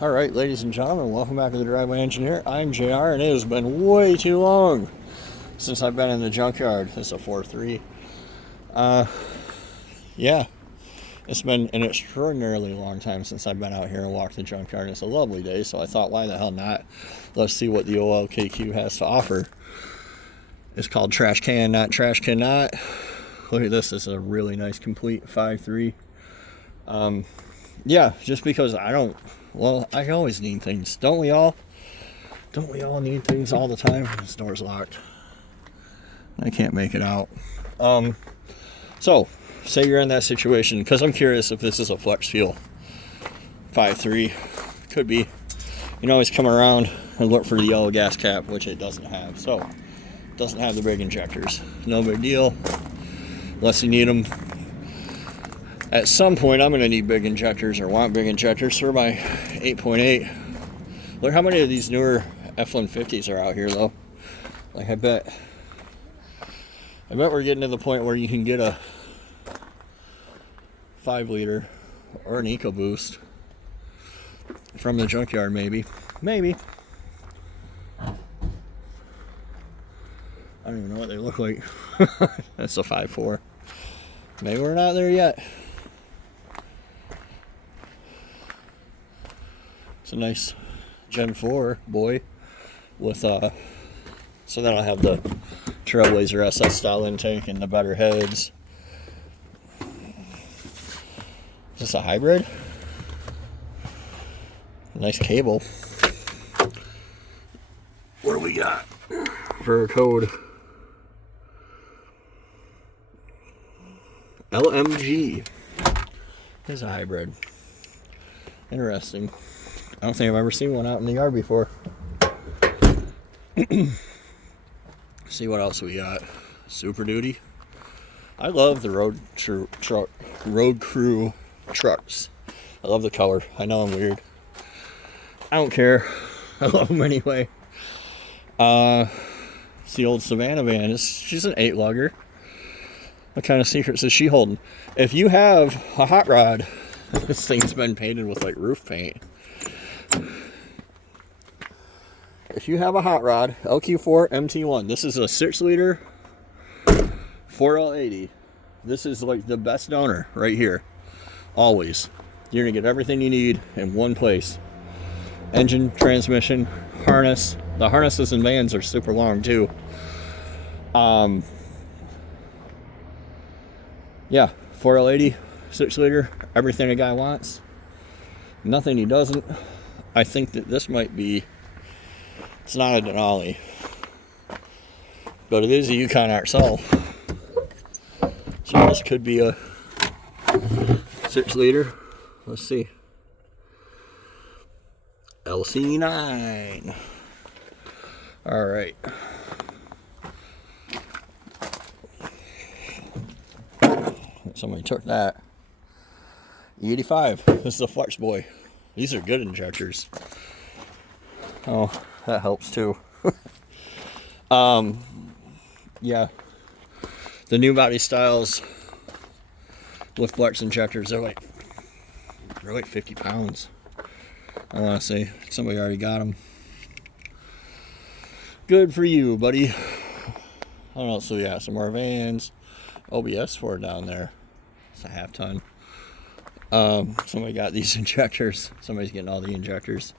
Alright, ladies and gentlemen, welcome back to the Driveway Engineer. I'm JR, and it has been way too long since I've been in the junkyard. This is a 4.3. Yeah, it's been an extraordinarily long time since I've been out here and walked the junkyard. It's a lovely day, so I thought, why the hell not? Let's see what the OLKQ has to offer. It's called Trash Can, Not Trash Cannot. Look at this. This is a really nice, complete 5.3. Yeah, just because I always need things. Don't we all? Don't we all need things all the time? This door's locked. I can't make it out. So, say you're in that situation, because I'm curious if this is a flex fuel 5.3. Could be. You can always come around and look for the yellow gas cap, which it doesn't have. So, it doesn't have the big injectors. No big deal, unless you need them. At some point, I'm going to need big injectors, or want big injectors for my 8.8. Look how many of these newer F-150s are out here, though. Like, I bet we're getting to the point where you can get a 5-liter or an EcoBoost from the junkyard, maybe. Maybe. I don't even know what they look like. That's a 5.4. Maybe we're not there yet. It's a nice Gen 4 boy with so then I'll have the Trailblazer SS style intake and the better heads. Is this a hybrid? Nice cable. What do we got for a code? LMG. Here's a hybrid. Interesting. I don't think I've ever seen one out in the yard before. See what else we got. Super Duty. I love the road crew trucks. I love the color. I know I'm weird. I don't care. I love them anyway. It's the old Savannah van. She's an 8-lugger. What kind of secrets is she holding? If you have a hot rod, this thing's been painted with like roof paint. If you have a hot rod, LQ4 MT1, this is a 6-liter 4L80. This is like the best donor right here. Always. You're going to get everything you need in one place. Engine, transmission, harness. The harnesses in vans are super long too. Yeah, 4L80, 6-liter, everything a guy wants. Nothing he doesn't. I think that this might be, it's not a Denali, but it is a Yukon RSL. So this could be a 6-liter. Let's see. LC9. All right. Somebody took that. E85. This is a Flex Boy. These are good injectors. Oh, that helps too. Yeah. The new body styles with Flex injectors, they're like 50 pounds. I want to say somebody already got them. Good for you, buddy. I don't know. So yeah, some more vans. OBS for down there. It's a half ton. Somebody got these injectors. Somebody's getting all the injectors.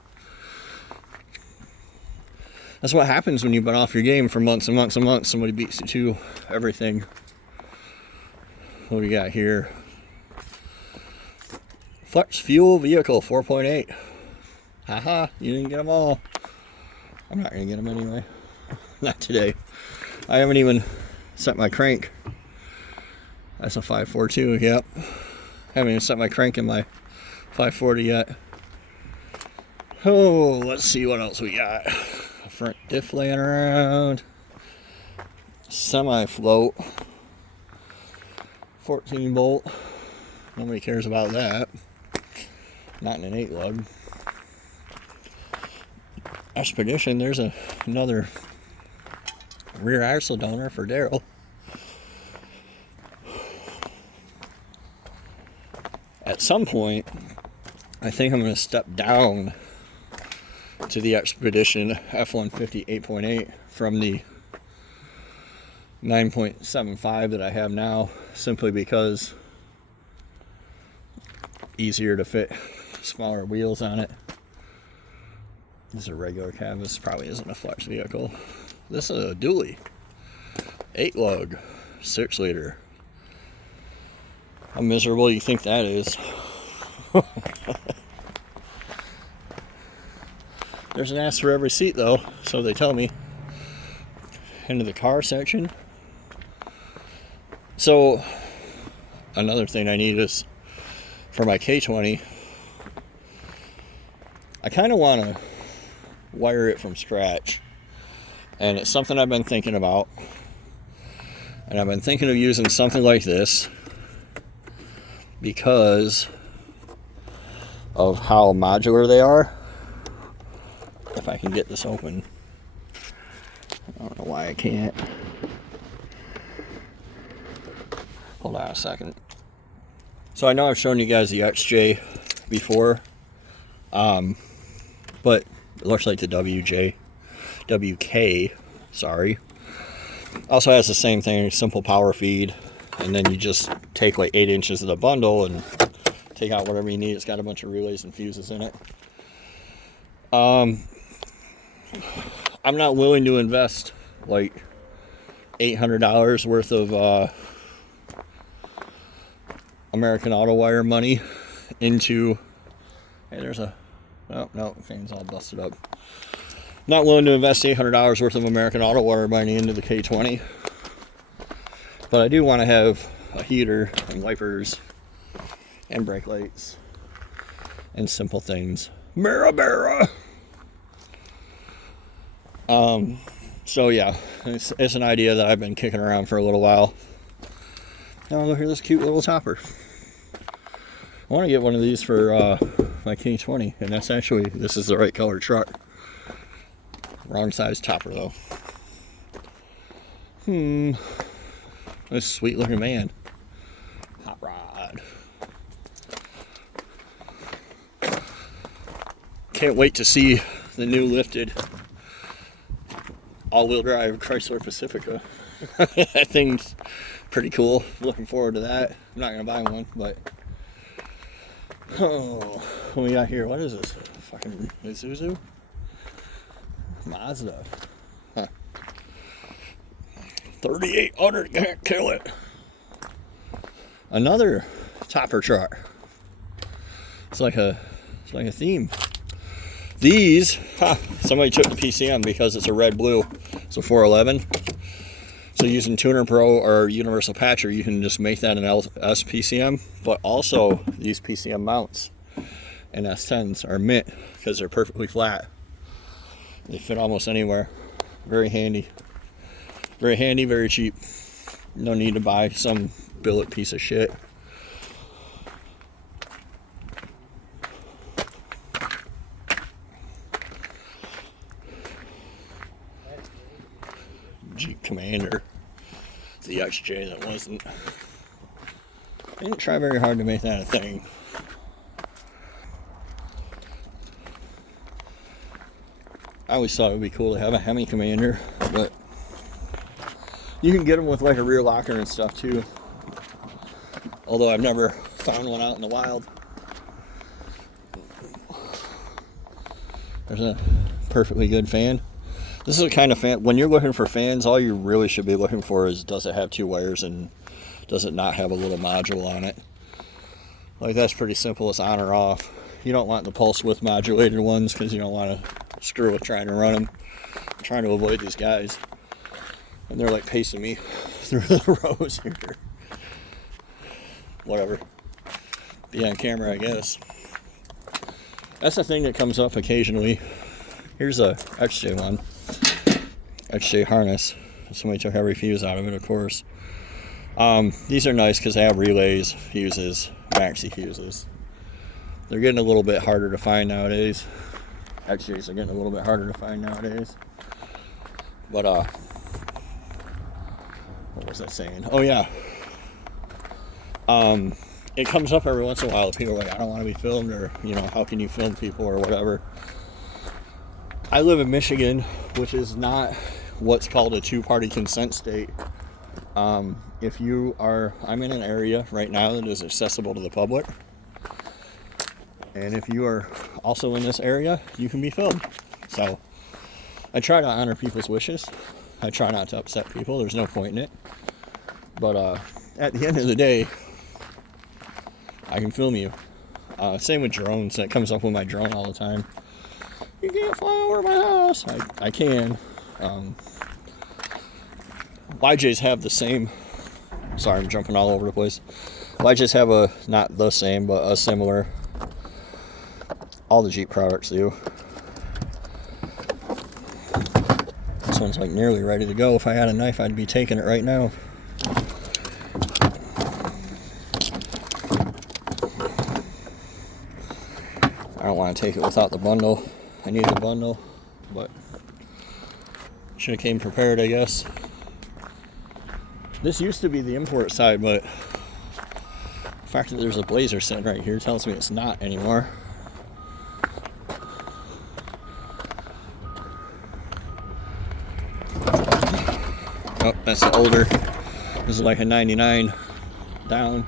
That's what happens when you've been off your game for months and months and months. Somebody beats you to everything. What do we got here? Flex Fuel Vehicle 4.8. Haha, you didn't get them all. I'm not going to get them anyway. Not today. I haven't even set my crank. That's a 5.42, yep. Haven't even set my crank in my 540 yet. Oh, let's see what else we got. Front diff laying around. Semi-float. 14 bolt. Nobody cares about that. Not in an 8-lug. Expedition, there's another rear axle donor for Daryl. At some point, I think I'm going to step down to the Expedition F-150 8.8 from the 9.75 that I have now, simply because easier to fit smaller wheels on it. This is a regular cab. This probably isn't a flex vehicle. This is a dually. 8 lug, 6 liter. How miserable do you think that is? There's an ass for every seat though, so they tell me. Into the car section. So, another thing I need is for my K20, I kind of want to wire it from scratch. And it's something I've been thinking about. And I've been thinking of using something like this because of how modular they are. If I can get this open. I don't know why I can't. Hold on a second. So I know I've shown you guys the XJ before, but it looks like the WK, sorry. Also has the same thing, simple power feed, and then you just take like 8 inches of the bundle and take out whatever you need. It's got a bunch of relays and fuses in it. I'm not willing to invest like $800 worth of American Auto Wire money into. Hey, there's a. Oh no, the fan's all busted up. Not willing to invest $800 worth of American Auto Wire money into the K20, but I do want to have a heater and wipers and brake lights and simple things. Barra. So yeah, it's an idea that I've been kicking around for a little while. Oh, look at this cute little topper. I want to get one of these for my K20, and that's actually, this is the right color truck. Wrong size topper though. This sweet looking man. Hot rod. Can't wait to see the new lifted all-wheel drive Chrysler Pacifica. That thing's pretty cool. Looking forward to that. I'm not gonna buy one, but oh, what we got here? What is this? Fucking Isuzu? Mazda. Huh. 3800, can't kill it. Another topper truck. It's like a theme. These, somebody took the PCM because it's a red blue. It's a 411. So using Tuner Pro or Universal Patcher, you can just make that an LS PCM. But also these PCM mounts and S10s are mint because they're perfectly flat. They fit almost anywhere. Very handy. Very handy, very cheap. No need to buy some billet piece of shit. Jeep Commander. The XJ that wasn't. I didn't try very hard to make that a thing. I always thought it would be cool to have a Hemi Commander, but you can get them with like a rear locker and stuff too. Although I've never found one out in the wild. There's a perfectly good fan. This is the kind of fan, when you're looking for fans, all you really should be looking for is, does it have 2 wires and does it not have a little module on it? Like, that's pretty simple, it's on or off. You don't want the pulse width modulated ones because you don't want to screw with trying to run them. I'm trying to avoid these guys. And they're like pacing me through the rows here. Whatever. Be on camera, I guess. That's the thing that comes up occasionally. Here's a XJ one. XJ harness. Somebody took every fuse out of it, of course. These are nice because they have relays, fuses, maxi fuses. They're getting a little bit harder to find nowadays. XJs are getting a little bit harder to find nowadays. But, what was I saying? Oh, yeah. It comes up every once in a while that people are like, I don't want to be filmed, or, you know, how can you film people or whatever. I live in Michigan, which is not what's called a two-party consent state. If you are, I'm in an area right now that is accessible to the public. And if you are also in this area, you can be filmed. So I try to honor people's wishes. I try not to upset people. There's no point in it. But at the end of the day, I can film you. Same with drones. That comes up with my drone all the time. You can't fly over my house. I can. YJs have the same. Sorry, I'm jumping all over the place. YJs have a, not the same, but a similar. All the Jeep products do. This one's like nearly ready to go. If I had a knife, I'd be taking it right now. I don't want to take it without the bundle. I need the bundle, but should have came prepared, I guess. This used to be the import side, but the fact that there's a Blazer sitting right here tells me it's not anymore. Oh, that's the older. This is like a 99 down.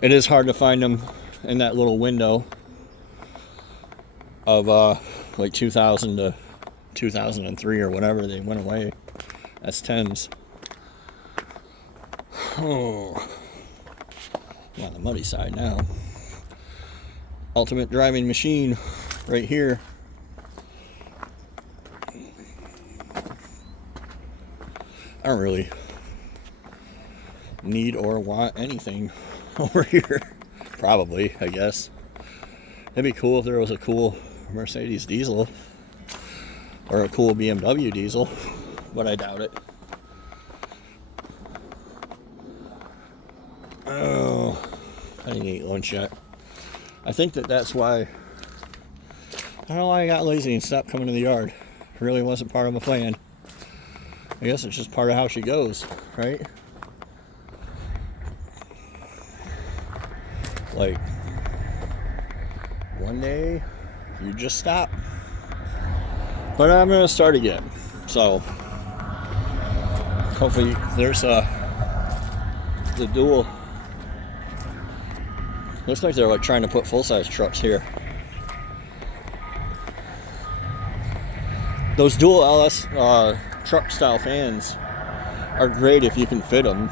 It is hard to find them in that little window of like 2000 to 2003 or whatever. They went away. That's 10s. Oh, I'm on the muddy side now. Ultimate driving machine right here. I don't really need or want anything over here. Probably, I guess. It'd be cool if there was a cool Mercedes diesel or a cool BMW diesel, but I doubt it. Oh, I didn't eat lunch yet. I think that's why, I don't know why I got lazy and stopped coming to the yard. It really wasn't part of my plan. I guess it's just part of how she goes, right? Like, one day, you just stop. But I'm going to start again. So, hopefully there's the dual. Looks like they're like trying to put full-size trucks here. Those dual LS truck style fans are great if you can fit them.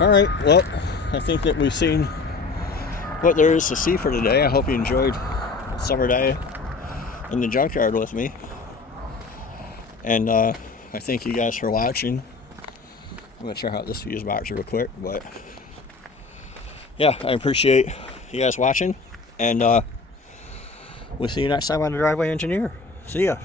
All right, well, I think that we've seen what there is to see for today. I hope you enjoyed summer day in the junkyard with me. And I thank you guys for watching. I'm going to try out this fuse box real quick, but yeah, I appreciate you guys watching. And we'll see you next time on the Driveway Engineer. See ya.